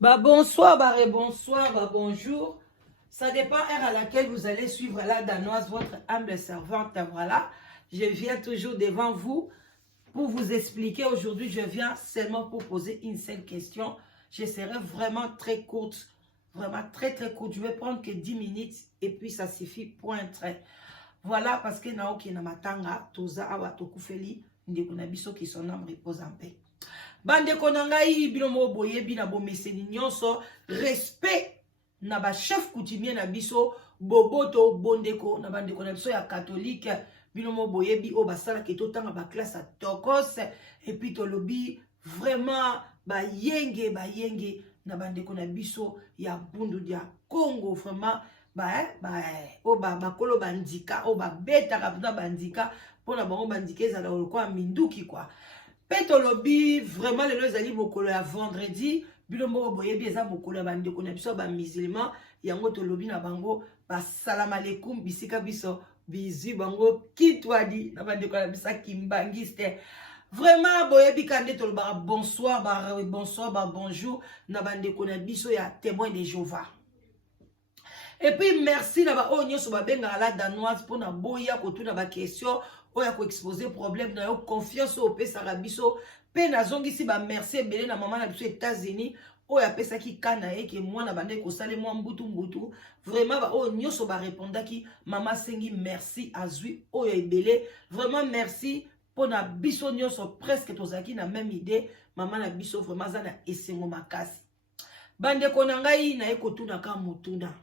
Bonsoir, bonsoir, bonjour. Ça dépend heure à laquelle vous allez suivre la danoise, votre humble servante. Voilà, je viens toujours devant vous pour vous expliquer. Aujourd'hui, je viens seulement pour poser une seule question. Je serai vraiment très courte, vraiment très courte. Je vais prendre que 10 minutes et puis ça suffit pour un trait. Voilà, parce que naoki na matanga, toza awa tokufeli, ndeko na biso qui son âme repose en paix. Bande konangai binomo boye bina bomeseni nyonso respect na ba chef coutumier na biso boboto bondeko na bande kona biso ya catholique binomo boye bi o basala ke totanga ba classe à tokos et puis to lobby vraiment ba yenge na bande kona biso ya bundu dia Congo vraiment ba kolo bandika o ba beta kapna bandika pona bango bandika ezala lokwa minduki kwa. Peto lobby vraiment le ezali mokolo ya vendredi bilombo boyebi eza mokolo ya bandeko na biso ba musulman yango to lobby na bango ba salam alaikum bisika biso bizu bango kitwadi na bandeko na biso kimbangiste vraiment boyebi kande to ba bonsoir bonjour na bandeko na biso ya témoin de Jéhovah. Et puis merci na ba onyo so ba benga la danoise pour na boya ko tuna ba question oya ko exposer problème na yo confiance au pesa rabiso pe na zongi si ba merci belé na maman na biso États-Unis oya pesa ki kana e ke mwana bande ko sale mwa mbutu vraiment ba onyo so ba répondre ki maman sengi merci azui oya ebelé vraiment merci pour na biso nyonso presque tozaki na même idée maman na biso vraiment za na esengo makasi bande ko na ngai na ekotuna ka mutuna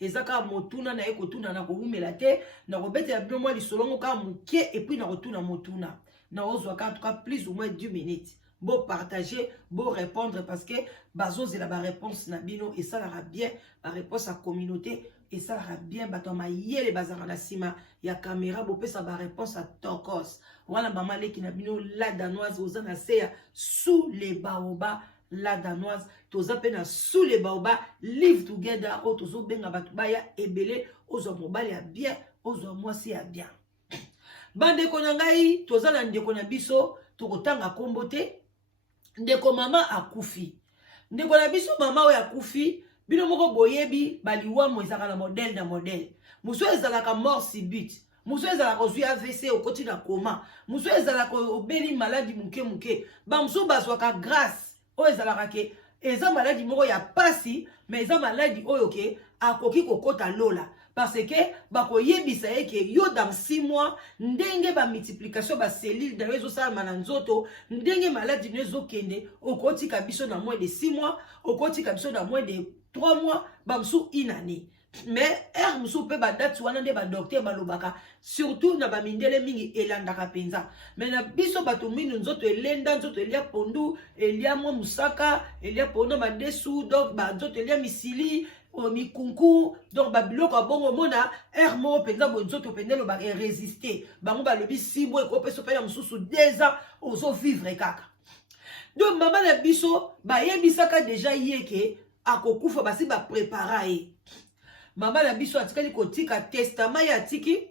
ezaka motuna na ekotuna na koumela te na kobete ya bino lisolongo ka mukie et puis na rotuna motuna na ozwa ka en tout cas plus ou moins 10 minutes bon partager bon répondre parce que bazozela ba réponse na bino et ça la bien ba réponse à communauté et ça la bien bato mayele bazanga na sima ya caméra bo pesa ba réponse à tokos wana mama leki na bino la danoise ozana seya sous les baobas la danoise toza pena sous les baobas live together o tozo benga batu baya ebele ozo mobali ya bien ozo mwasi ya bien bande konangai toza na ndeko na biso tokotanga kombo te ndeko mama akufi ndeko na biso mama o akufi bino moko boyebi baliwa mo ezaka na modèle muso ezalaka mort subite muso ezalaka ozwi AVC okoti na koma muso ezalaka obeli maladie muke ba muso bazwaka grâce o ezalaka ke eza maladie moko ya pasi mais eza maladie oyo ke akoki kokota lola parce que bakoyebisa eke yo dans 6 mois ndenge ba multiplication ba cellule na rezo salama na nzoto ndenge maladie nezo kende okoti kabiso na moins de 6 mois okoti kabiso na moins de 3 mois ba msu une année mais musu pe ba date wana nde ba docteur balobaka surtout na ba mindele mingi elandaka penza mais na biso bato minu nzoto elenda nzoto elia pondu elia mo musaka elia pondu ba desu donc ba nzoto elia misili o mikunku donc ba biloko bongo mona mo penza bo nzoto pendelo ba résister bango ba lobi 6 mois ko peso pe na mususu 2 ans ozo vivre kaka donc maman na biso ba yebisaka déjà yeke akokufa basi ba préparer maman na biso atikali kotika testament ya tiki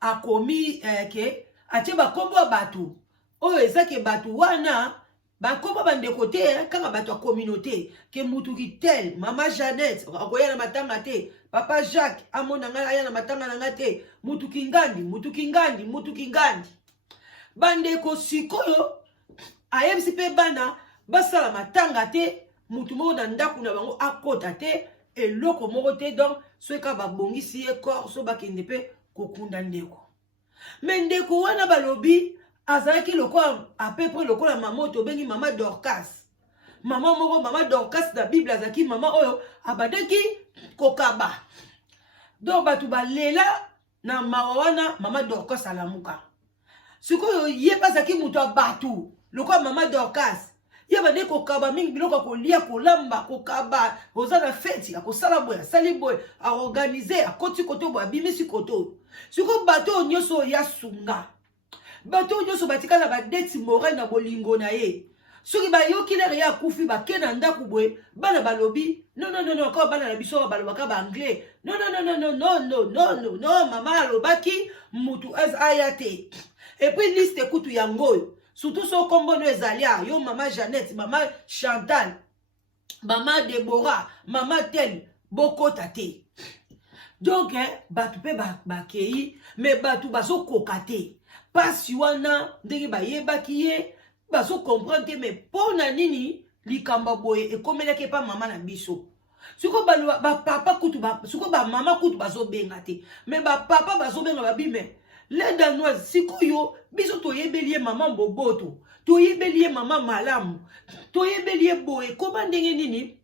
akomi ke atie bakombo bato oyo ezake bato wana bakombo bandeko te kaka bato ya communauté ke mutuki tel mama Jeannette akoya na matanga te papa Jacques amona ngala aya na matanga na ngate mutuki ngandi bandeko sikoyo ayebisi pe bana basala matanga te mutu moko na ndaku na bango akota te eloko moko te donc soka babongisi ye corps so bakende pe kokunda ndeko mais ndeko wana balobi azalaki lokola à peu près lokola mama to bengi mama Dorcas mama moko mama Dorcas na Bible azaki mama oyo abadeki kokaba donc batu balela na mawa wana mama Dorcas alamuka sikoyo ye bazaki mutu abatu lokola mama Dorcas yaba de kokaba mingi biloko kolia kolamba kokaba ozana feti akosala boya sali boy a organiser akoti koto bo abimisi koto siko bato nyoso ya sunga bato nyoso batikala ba date moral na bolingo na ye soki ba yokile ya kufi ba kena ndaku boy bana balobi non ko bana na biso balobaka ba anglais non mama alobaki mutu az ayate et puis liste kutu yango surtout so kombo no ezalia yo mama Jeannette mama Chantal maman Déborah, maman tel, boko tate. Donc, batu pe bakei, mais batu baso kokate. Pas wana, ndenge ba yeba kiye, baso comprendre, mais pour nini, likamba boye, et comme elle pas maman na biso. Suko ba papa kutu ba, suko ba maman kutu baso bengate. Mais ba papa baso benga ba bime. Les Danois, siko yo, biso to yebelie maman boboto. To yebelie maman malamu. To yebelie boye, comment ndenge nini?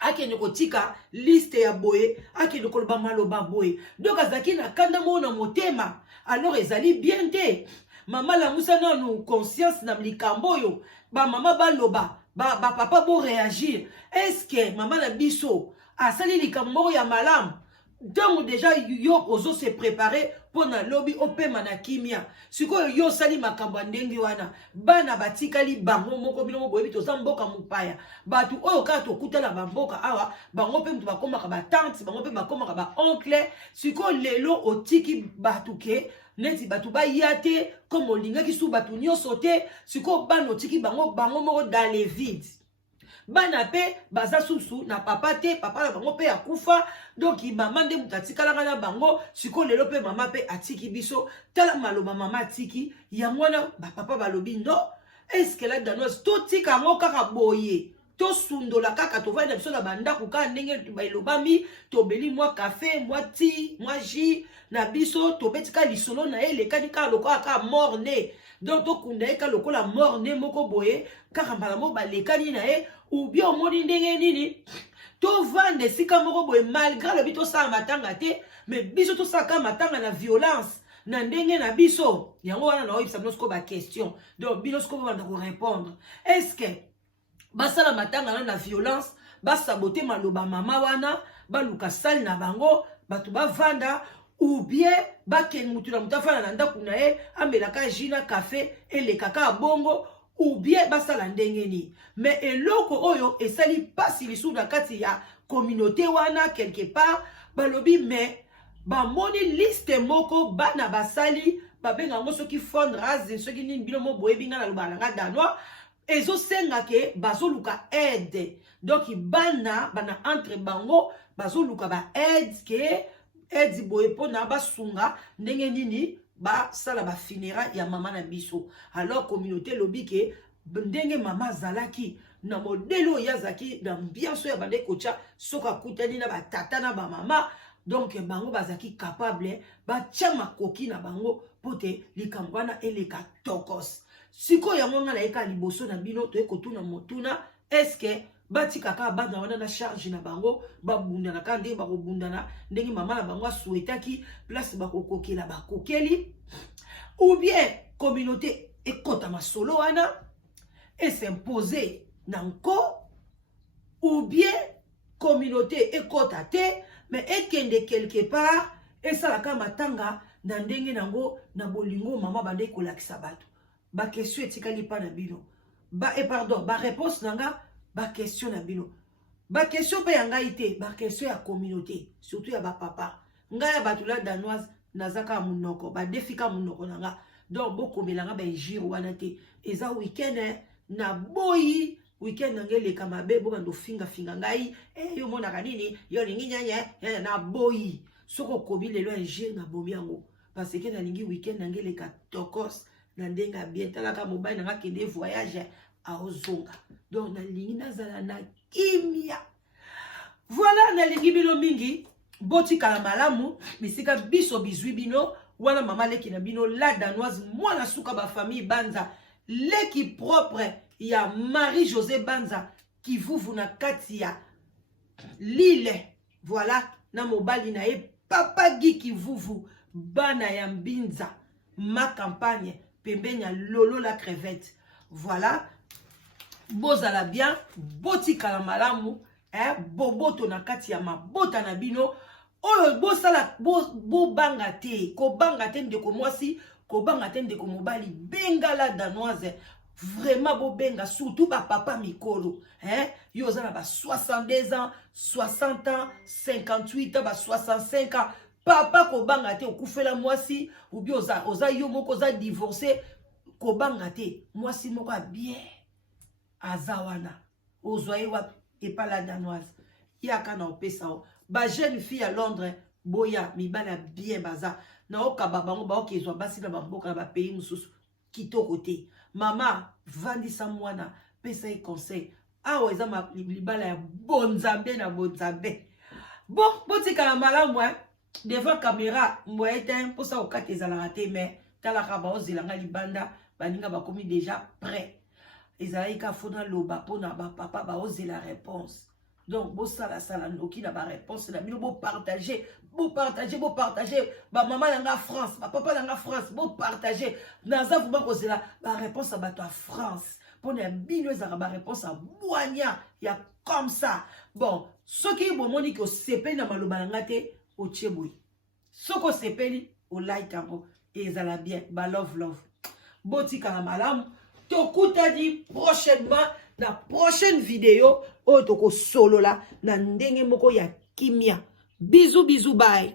Akende kotika liste ya boye akende koloba maloba boye donc azaki na kanda mona motema alors ezali bien te mama la musa nanu conscience na likambo yo ba mama baloba ba papa bo réagir est-ce que mama na biso asali likambo ya malamu donc déjà yo ozo se préparer pour na lobby opema na kimia siko yo sali makambo ndenge wana bana batikali bango moko bino boyebi to zamboka mupaya batu oyo ka to kutala bamboka awa bango pe mutu bakoma ka ba tante bango pe bakoma ka ba oncle siko lelo otiki batu ke neti batu ba yate comme olinga ki su batu nyoso te siko bana otiki bango moko dans les vides. Bana pe baza susu na papa te papa na bango pe akufa donc maman de mutatika na bango siko lelo pe mama pe atiki biso tala maloba mama atiki yangwana ba papa balobi no est-ce que la danoise to tika ngo kaka boye to sundola kaka to vanda biso na banda kuka ndenge ba elobami to beli moi café moi ti moi jus na biso to betika lisolo na ele kanika lokola ka morne donc to kunda ka lokola morne moko boye kaka mbala mo balekani na e ou bien omoni ndenge nini to vande sika moko boye malgré le bito sa matanga te mais biso to saka matanga na violence na ndenge na biso yango wana na oyebisa bino ba question donc bino siko banda ko répondre est-ce que basala matanga na violence basabote maloba mama wana baluka sali na bango batu bavanda ou bien baken mutu na mutafana na ndaku na ye amelaka jina café elekaka bongo ou bien basala ndenge ni mais eloko oyo esali pasi lisu na kati ya communauté wana quelque part balobi mais bamoni liste moko bana basali babenga ngo soki fond raze soki nini bino mo boyebi nga na lobalanga danois ezosenga ke bazoluka aide donc bana entre bango bazoluka ba aide ke aide boye pona basunga ndenge nini ba sala ba funérailles ya mama na biso alors communauté lobi ke ndenge mama zalaki na modelo yazaki na ambiance ya bande kocha soka kutani na batata na ba mama donc bango bazaki capable ba chama koki na bango pote likambwana eleka tokos siko yango nga na eka liboso na bino to ekotuna motuna est-ce que bati kaka bana wana na charge na bango babundana ka ndenge bakobundana ndenge mama na bango souhaitaki place bakokokela bakokeli ou bien communauté ekota masolo wana et s'imposer nanko ou bien communauté ekota te mais ekende quelque part esalaka matanga na ndenge nango na bolingo mama bande kolakisa bato ba question etikali pa na bino pardon ba réponse nanga ba question na bino ba question pe yanga ite ba question ya communauté surtout ya ba papa nga ya batula danoise nazaka munoko ba defika munoko nanga donc bokomelanga ba injure wana te eza weekend na boyi weekend ngele kama bebo bando finga ngai yo mona kanini yo lingi nyanya na boyi soko kobi lelo injure na bomi yango parce que na lingi weekend ngele ka tokos na ndenga bien talaka mobile nga kende voyage a ozonga donc na lingi nazala na kimia voilà na lingi bino mingi boti kala malamu misika biso bizwi bino wana mama leki na bino la danoise mwana suka ba famille banza leki propre ya Marie-José Banza qui vous na katia Lille voilà na mobali na e papa Guy qui vous bana ya mbinza ma campagne pembenya lolo la crevette voilà bozala bien boti kala malamu boboto na kati ya mabota na bino oyo bosala bo banga te ko banga te ndeko mwasi ko banga te ndeko mobali benga la danoise vraiment bo benga surtout ba papa mikolo yo za na ba 62 ans 60 ans 58 ans ba 65 ans papa ko banga te okufela mwasi ou bien oza yo moko za divorcé ko banga te mwasi moko a bien azawana ozwaye wa et pas la danoise. Yaka na opesa o. Ba jeune fille à Londres, boya, mi bala bien baza. Na oka babango ba okezwa basi na bamboka na ba pays mususu kitoko te. Mama, vandisa mwana, pesa e conseil. Awa eza ma libala ya bonzambe na bonzambe. Bon, botika la malamu devant caméra, moi éteint pour ça au cas que ça la raté mais talaka ba ozilanga libanda, baninga bakomi déjà prêt. Ezalaika fona loba pona ba papa ba oser la réponse. Donc, bo sala sala noki na ba réponse na bino bo partager. Ba maman nanga France, ba papa nanga France, bo partager. Naza vous ba kozela ba réponse à bato à France. Pona bino ezaka ba réponse à boania, ya comme ça. Bon, ce qui bon moni ko sepeli na maloba nanga te o cheboui. Soko sepeli o like ango et ezala bien, ba love. Botika na malamu. Tokuta di prochainement na prochaine vidéo oyo toko solo la na ndenge moko ya kimia. Bisous bye.